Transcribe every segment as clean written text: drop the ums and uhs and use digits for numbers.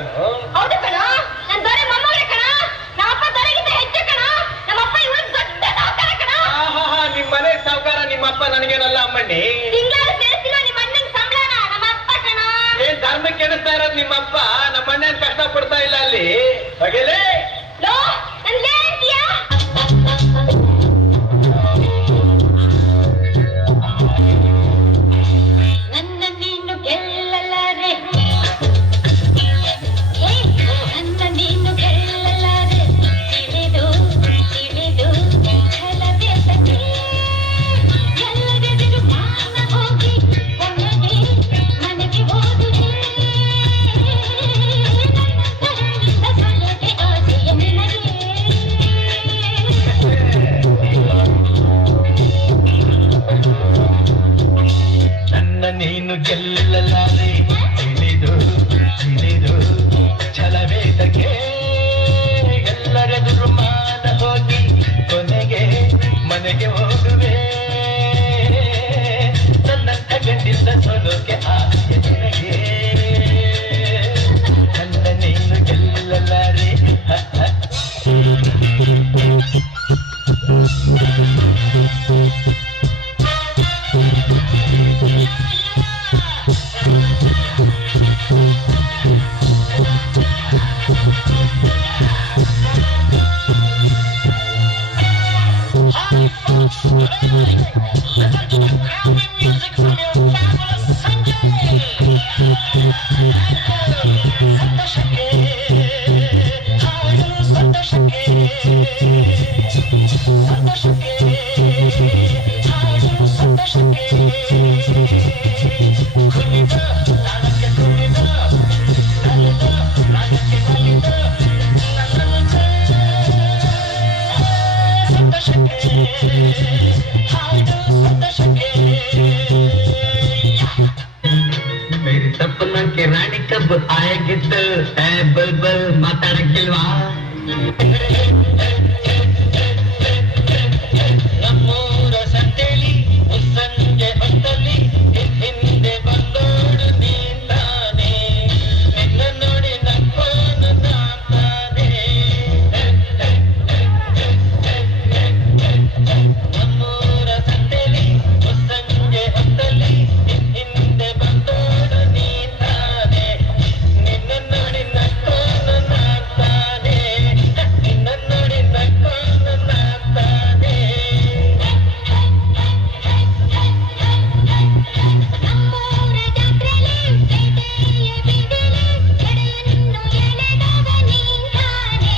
ನಾನು. ಹೌದು ಕಣ, ನನ್ನ ದೊರೆ ಮೊಮ್ಮಗಳೇ ಕಣ. ನಮ್ಮಪ್ಪ ದೊರೆಗಿಂತ ಹೆಚ್ಚು ಕಣ. ನಮ್ಮಪ್ಪ ಇವಳು ದೊಡ್ಡ ಸಾವುಕಾರ ಕಣ. ನಿಮ್ಮ ಮನೆ ಸಾವುಕಾರ ನಿಮ್ಮಪ್ಪ ನನಗೇನಲ್ಲ ಅಮ್ಮಣ್ಣಿ. ತಿಂಗಳು ಸೇರಿಸಿಲ್ಲ ನಿಮ್ಮ ಅಣ್ಣನ ಸಂಬಳನ ನಮ್ಮಪ್ಪ ಕಣ. ಏನ್ ಧರ್ಮಕ್ಕೆ ಎಣಿಸ್ತಾ ಇರೋದು ನಿಮ್ಮಪ್ಪ? ನಮ್ಮ ಅಣ್ಣನ ಕಷ್ಟ ಪಡ್ತಾ ಇಲ್ಲ ಅಲ್ಲಿ. ಬಗೆಲೇ ಲೋ ನನ್ಲೇ ಅಂತೀಯಾ? ನನ್ನ ನೀನು ಗೆಲ್ಲಲಾರೆ, ನನ್ನ ನೀನು ಗೆಲ್ಲಲಾರೆ. ತಿಳಿದು ತಿಳಿದು ಛಲದೆ ಸಖಿ, ಎಲ್ಲರೆದುರು ಮಾನ ಹೋಗಿ ಕೊನೆಗೆ ಮನೆಗೆ ಹೋದುವೆ. ನನ್ನ ಸೊಲಗೆ ಆಸೆಯ ನಿನಗೆ. ನನ್ನ ನೀನು ಗೆಲ್ಲಲಾರೆ, ತಿಳಿದು ತಿಳಿದು ಛಲವೇದಕ್ಕೆ ಎಲ್ಲರೆದುರು ಮಾನ ಹೋಗಿ ಕೊನೆಗೆ ಮನೆಗೆ ಹೋಗುವೆ. ನನ್ನಂತ ಗಂಡಿಂದ ಸೋಲೋಕೆ ಆಸೆ ನಿನಗೆ. ನನ್ನ ನೀನು ಗೆಲ್ಲಲಾರೆ. मेरी सपना के रानी कब आएगी तो ऐ बुलबुल ಮಾತಾಡಕ್ಕಿಲ್ವಾ? ನಮ್ಮೂರ ಸಂತೆಲಿ ಮುಸ್ಸಂಜೆ ಹೊತ್ತಲ್ಲಿ ಹಿಂದೆ ಬಂದೋಡು ನೀಂತಾನೆ, ನಿನ್ನ ನೋಡಿ ನಕ್ಕೋನು ನಾತಾನೆ. ನಮ್ಮೂರ ಸಂತೆಲಿ ಮುಸ್ಸಂಜೆ ಹೊತ್ತಲ್ಲಿ ಹಿಂದೆ ಬಂದೋಡು ನೀಂತಾನೆ, ನಿನ್ನ ನೋಡಿ ನಕ್ಕೋನು ನಾತಾನೆ, ನಿನ್ನ ನೋಡಿ ನಕ್ಕೋನು ನಾತಾನೆ. ನಮ್ಮೂರ ಜಾತ್ರೆಲಿ ಬೇಟೆಯ ಬೀದಿಲಿ ಎಡೆಯನ್ನು ಎಳೆದವ ನೀನ್ ತಾನೆ,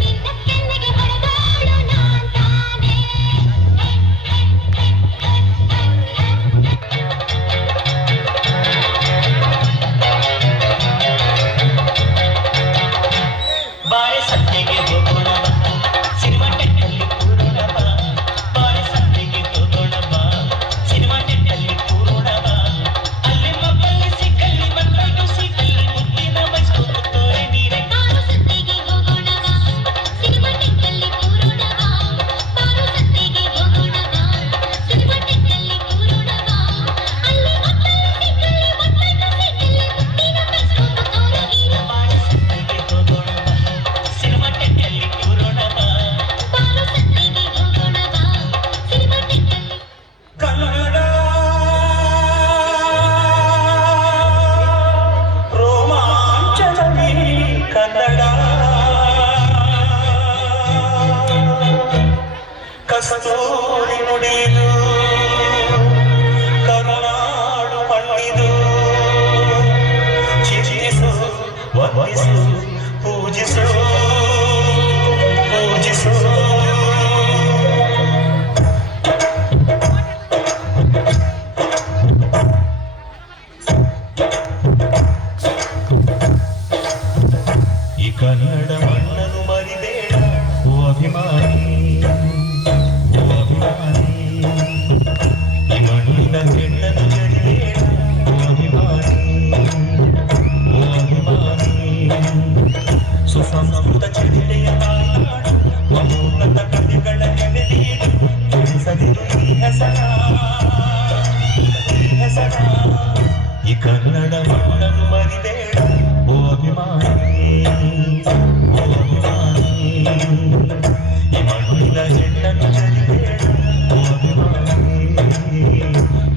ನಿನ್ನ ಕೆನ್ನೆಗೆ ಹೊಡೆದೋಳು ನಾನ್ ತಾನೆ. ಬಾಳೆ ಸಂತೆಗೆ ಹೋಗೋಣ ಬಾ, ಸಿನಿಮಾ ಟೆಕ್ಕಲ್ಲಿ ಕೂರೋಣ ಬಾ. ಬಾಳೆ ಸಂತೆಗೆ ಹೋಗೋಣ ಬಾ, ಸಿನಿಮಾ ಟೆಕ್ಕಲ್ಲಿ ಕೂರೋಣ ಬಾ. ಅಲ್ಲಿ ಮಕ್ಕಳು ಸಿಕ್ಕಲ್ಲಿ ಮಕ್ಕಳು ಸಿಕ್ಕಲ್ಲಿ ಮುದ್ದಿನ ಬೈಸ್ಕೊಂಡು ತೋರೆ ನೀರೆ. ಬಾರು ಸಂತೆಗೆ ಹೋಗೋಣ ಬಾ, ಸಿನಿಮಾ ಟೆಕ್ಕಲ್ಲಿ ಕೂರೋಣ ಬಾ. ಬಾರು ಸಂತೆಗೆ ಹೋಗೋಣ ಬಾ, ಸಿನಿಮಾ ಟೆಕ್ಕಲ್ಲಿ ಕೂರೋಣ ಬಾ. ಅಲ್ಲಿ ಮಕ್ಕಳು ಸಿಕ್ಕಲ್ಲಿ ಮಕ್ಕಳು ಸಿಕ್ಕಲ್ಲಿ ಮುದ್ದಿನ ಬೈಸ್ಕೊಂಡು ತೋರೆ ನೀರೆ. ಬಾಳೆ ಸಂತೆಗೆ ಹೋಗೋಣ ಬಾ, ಸಿನಿಮಾ ಟೆಕ್ಕಲ್ಲಿ ಕೂರೋಣ ಬಾ. ಬಾರು ಸಂತೆಗೆ ಹೋಗೋಣ ಬಾ, ಸಿನಿಮಾ ಟೆಕ್ಕಲ್ಲಿ. ಕನ್ನಡ ರೋಮಾಂಚನವೇ ಕನ್ನಡ, ಕಸ್ತೂರಿ ನುಡಿದು ಕರುನಾಡು ಮಣ್ಣಿದು. ಚಿಂತಿಸು ವಂದಿಸು ಪೂಜಿಸು ಪೂಜಿಸು. ಈ ಕನ್ನಡ ಮಣ್ಣನ್ನು ಮರಿಬೇಡ ಓ ಅಭಿಮಾನಿ, ಓ ಅಭಿಮಾನಿ. ಈ ಮಣ್ಣಿನ ಹೆಣ್ಣನ್ನು ಜರಿಬೇಡ ಓ ಅಭಿಮಾನಿ, ಓ ಅಭಿಮಾನಿ. ಸುಸಂಸ್ಕೃತ ಚರಿತೆಯ ಮಾತಾಡು, ಮಹೋನ್ನತ ಕವಿಗಳ ನೆನೆದೀಡು. ತಿಳಿಸದಿರು ಈ ಹೆಸರ, ಈ ಹೆಸರ. ಈ ಕನ್ನಡ ಮಣ್ಣನ್ನು ಮರಿಬೇಡ ಓ ಅಭಿಮಾನಿ ಓ ಅಭಿಮಾನಿ ಈ ಮಣ್ಣಿನ ಹೆಣ್ಣನ್ನು ಜರಿಬೇಡ ಓ ಅಭಿಮಾನಿ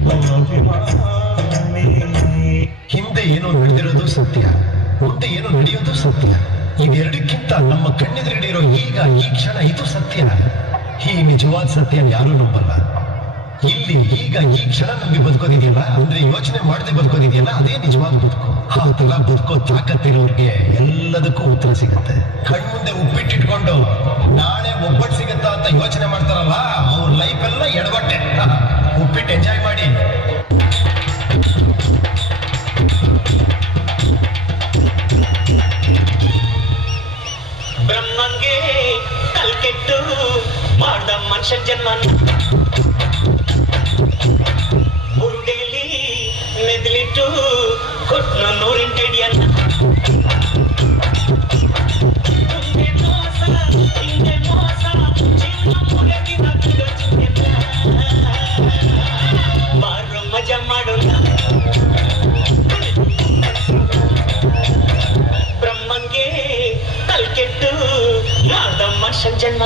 ಓ ಅಭಿಮಾನಿ. ಹಿಂದೆ ಏನೋ ನಡೆದಿರೋದು ಸತ್ಯ, ಮುಂದೆ ಏನೋ ನಡೆಯೋದು ಸತ್ಯ. ಇವೆರಡಕ್ಕಿಂತ ನಮ್ಮ ಕಣ್ಣೆದುರುಗಡೆ ಇರೋ ಈಗ ಈ ಕ್ಷಣ ಇದು ಸತ್ಯ. ಈ ನಿಜವಾದ ಸತ್ಯ ಯಾರು ನಂಬಲ್ಲ. ಇಲ್ಲಿ ಈಗ ಈ ಕ್ಷಣ ನಂಬಿ ಬದುಕೋದಿದೆಯಲ್ಲ, ಅಂದ್ರೆ ಯೋಚನೆ ಮಾಡದೆ ಬದುಕೋದಿದೆಯಲ್ಲ, ಅದೇ ನಿಜವಾದ ಬದುಕು. ಆ ತರ ಬದುಕೋ ತಾಕತ್ತಿರೋರ್ಗೆ ಎಲ್ಲದಕ್ಕೂ ಉತ್ತರ ಸಿಗುತ್ತೆ. ಕಣ್ಮುಂದೆ ಉಪ್ಪಿಟ್ಟಿಟ್ಕೊಂಡು ನಾಳೆ ಒಬ್ಬಟ್ಟು ಸಿಗುತ್ತಾ ಅಂತ ಯೋಚನೆ ಮಾಡ್ತಾರಲ್ಲ, ಅವ್ರ ಲೈಫ್ ಎಲ್ಲ ಎಡವಟ್ಟೆ. ಉಪ್ಪಿಟ್ಟು ಎಂಜಾಯ್ ಮಾಡಿ. ಬ್ರಹ್ಮಂಗೆ ಕಲ್ಕೆಟ್ಟು ಮಾಡ್ದ ಮನುಷ್ಯ ಜನ್ಮ ಬುರುಡೆಯಲ್ಲಿ ಮೆದ್ಲಿಟ್ಟು ಕೊಟ್ನ 108 ಅಡಿಯನ್ನ. ಮುಂದೆ ಮೋಸ ಹಿಂದೆ ಮೋಸ ಜೀವನ ಮುಗಿದಿನ ಬಿಡೋಚಿಲ್ಲ. ಬಾರೋ ಮಜಾ ಮಾಡೋಣ. ಬ್ರಹ್ಮಂಗೆ ಕಲ್ಕೆಟ್ಟು ಮಾಡ್ದ ಮನುಷ್ಯ ಜನ್ಮ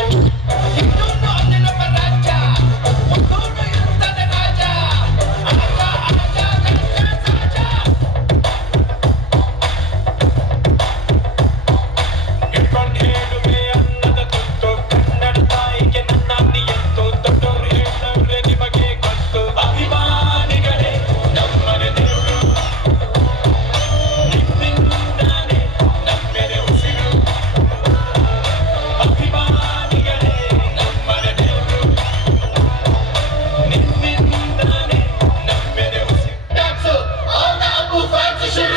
All the Abu fans should